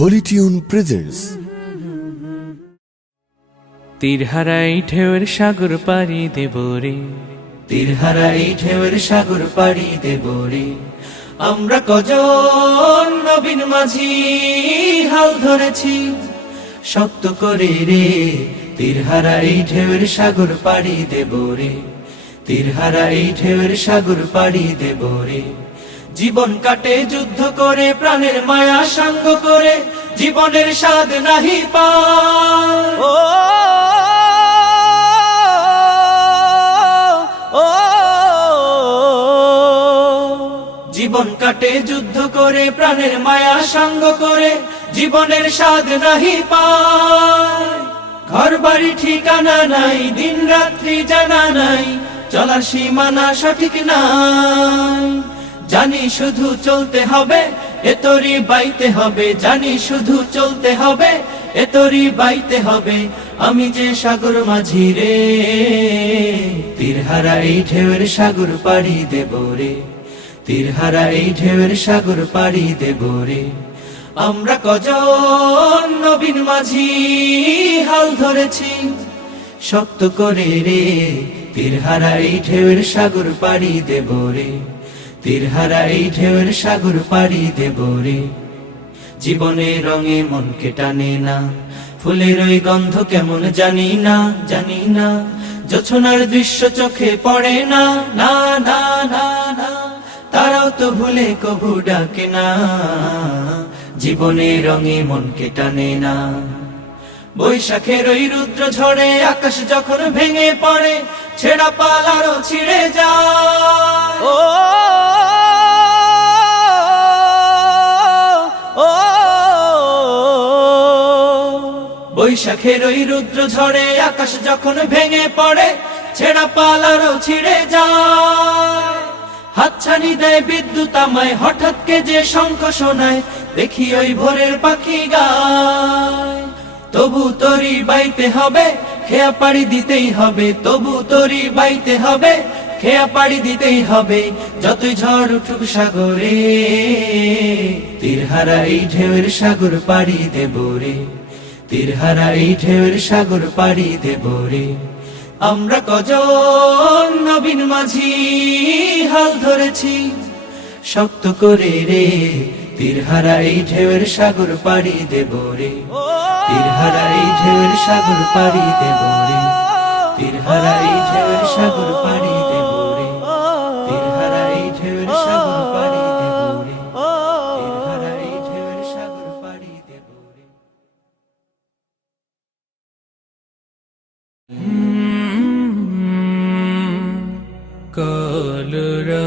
Holi tune presents. তীরহারাই ঢেউয়ের সাগর পাড়ি দেব রে, তীরহারাই ঢেউয়ের সাগর পাড়ি দেব রে। আমরা কজন নবীন মাঝি হাল ধরেছি শক্ত করে রে। তীরহারাই ঢেউয়ের সাগর পাড়ি দেব রে, তীরহারাই ঢেউয়ের সাগর পাড়ি দেব রে। জীবন কাটে যুদ্ধ করে, প্রাণের মায়া সাঙ্গ করে, জীবনের স্বাদ নাহি পায়। ও জীবন কাটে যুদ্ধ করে, প্রাণের মায়া সাঙ্গ করে, জীবনের স্বাদ নাহি পায়। ঘর বাড়ি ঠিকানা নাই, দিন রাত্রি জানা নাই, চলার সীমানা সঠিক নাই। জানি শুধু চলতে হবে, এতরি বাইতে হবে, জানি শুধু চলতে হবে, এতরি বাইতে হবে। আমি যে সাগর মাঝি রে, তীরহারাই ঢেউয়ের সাগর পাড়ি দেব রে, তীরহারাই ঢেউয়ের সাগর পাড়ি দেব রে। আমরা কজন নবীন মাঝি হাল ধরেছি শক্ত করে রে। তীরহারাই ঢেউয়ের সাগর পাড়ি দেব রে, তীরহারাই ঢেউয়ের সাগর পাড়ি দেব রে। জীবনের রঙে মনকে টানে না, ফুলের ওই গন্ধ কেমন জানি না, জানি না। জোছনার দৃশ্য চোখে পড়ে না, না না না না। তারাও তো ভুলে কবু ডাকে না, জীবনের রঙে মনকে টানে না। বৈশাখের ওই রুদ্র ঝড়ে আকাশ যখন ভেঙে পড়ে, ছেঁড়া পাল আরো ছিঁড়ে যায়। ও বৈশাখের ওই রুদ্র ঝড়ে আকাশ যখন ভেঙে পড়ে, ছেঁড়া পাল আরো ছিঁড়ে যায়। হাতছানি দেয় বিদ্যুৎ আমায়, হঠাৎ কে যে শঙ্খ শোনায়, দেখি ওই ভোরের পাখি গায়। তবু তরি বাইতে হবে, খেয়া পাড়ি দিতেই হবে, তবু তরি বাইতে হবে, খেয়া পাড়ি দিতেই হবে। যতই ঝড় উঠুক সাগরে, তীরহারাই ঢেউয়ের সাগর পাড়ি দেব রে, তীরহারাই ঢেউয়ের সাগর পাড়ি দেব রে। আমরা কজন নবীন মাঝি হাল ধরেছি শক্ত করে রে। তীরহারাই ঢেউয়ের সাগর পাড়ি দেব রে, তীরহারাই ঢেউয়ের সাগর পাড়ি দেব রে, তীরহারাই ঢেউয়ের সাগর পাড়ি দেব রে, তীরহারাই ঢেউয়ের সাগর পাড়ি দেব রে, তীরহারাই ঢেউয়ের সাগর পাড়ি দেব রে। কলরা